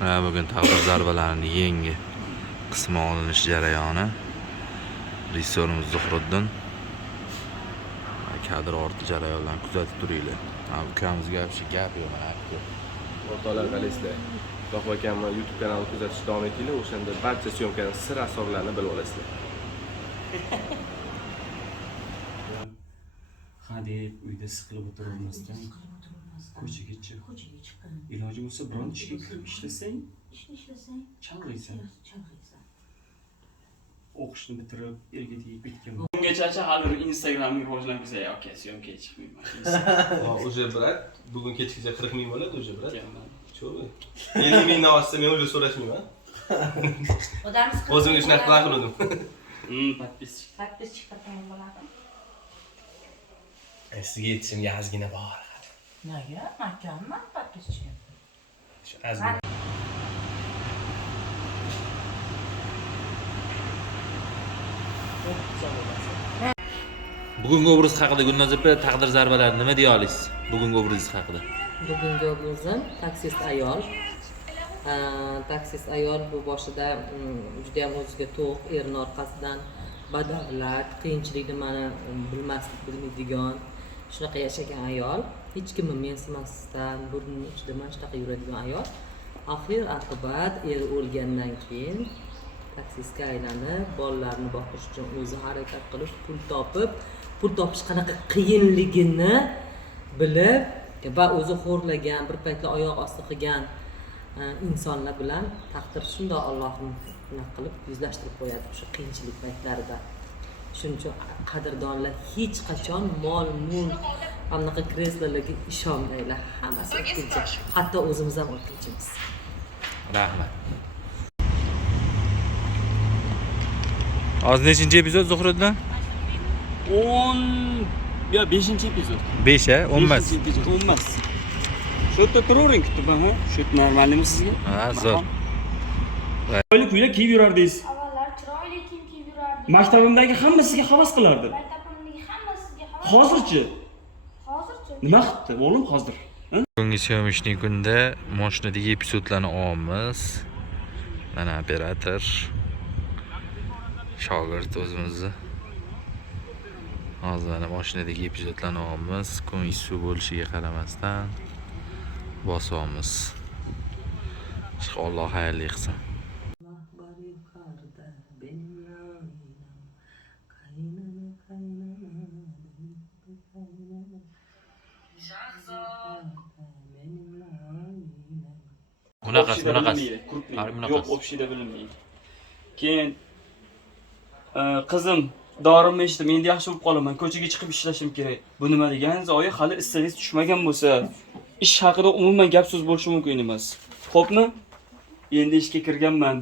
Bugün taqdir zarbalarining yangi qismi olinish jarayoni. Rejissyorimiz Zuhriddin kadr orti jarayonlarni kuzatib turinglar. Ukamizga gap yo'q mana. O'rtoqlar bilasizlar. Zohir akamni YouTube kanalini kuzatishda davom etinglar. O'shanda barcha syomkaning sir asrorlarini bilib olasizlar. Hadeb uyda siqilib o'tirmasdan ko'chaga chiq. Iloji bo'lsa biron ishga kirib ishlasang, chalg'iysan. O'qishni bitirib, erga tegib ketgan. Bungacha hali Instagram'ni rivojlantirsa, aka, syomkaga chiqmayman. Уже brat, bugun kechgacha 40 ming bo'ladi уже brat. Cho'g'mi? 50 mingdan oshsa men уже so'rashmayman. O'zimga shunaqa plan qildim. Подписчик qilgan bo'lardim. Sizga yetishimga ozgina bor. Nega? Mahkamman подписчик. Shu ozgina. Bugungi obraz haqida Gulnoz opa taqdir zarbalari nima deya olasiz? Bugungi obraz haqida. Bugungi obrazim taksist ayol. Taksist ayol bu boshida juda ham o'ziga to'q, erini orqasidan badavlat, qiyinchilik nimani bilmaydigan, shunaqa yashagan ayol. Hech kimni mensimasdan, burnining ichida mana shunaqa yuradigan ayol. Oxir oqibat eri o'lgandan keyin taksistga aylanib, bolalarni boqish uchun o'zi harakat qilib, pul topish qanaqa qiyinligini bilib va o'zi xo'rlagan, bir paytlar oyoq osti qilgan insonlar bilan taqdir shundoq Allohning nima qilib yuzlashtirib qo'yadi o'sha qiyinchilik paytlarida. Shuning uchun qadrdonlar hech qachon mol-mulk, anaqa kreslolarga ishonmanglar. Hammasi o'tkinchi. Hatto o'zimiz ham o'tkinchimiz. Rahmat. Hozir nechinchi epizod Zuhriddin? 10 yo 5-epizod. 5 a? 10 emas. 10 emas. Shu yerda turavering kutib, ha? Shu normalmi sizga? Ha, zo'r. Chiroyli kuylar kiyib yurardingiz. Avvallar chiroyli kiyim kiyib yurardim. Maktabimdagi hammasiga havas qilardim. Maktabimdagi hammasiga havas. Hozirchi? Hozirchi? Nima qildi o'g'lim hozir? Bugungi syomishning kunda mashinadagi epizodlarni olamiz. Mana operator shogird o'zimizni. Hozir mana mashinadagi epizodlarni olamiz. Kun issiq bo'lishiga qaramasdan bosamiz. Alloh xayrli qilsin. Bunaqasi. Yo'q, o'pishida bilinmaydi. Keyin qizim dorimni ichdim, endi yaxshi bo'lib qolaman, ko'chaga chiqib ishlashim kerak. Bu nima deganingiz? Oyi, hali issig'ingiz tushmagan bo'lsa, ish haqida umuman gap so'z bo'lishi mumkin emas. Xo'pmi? Endi ishga kirganman.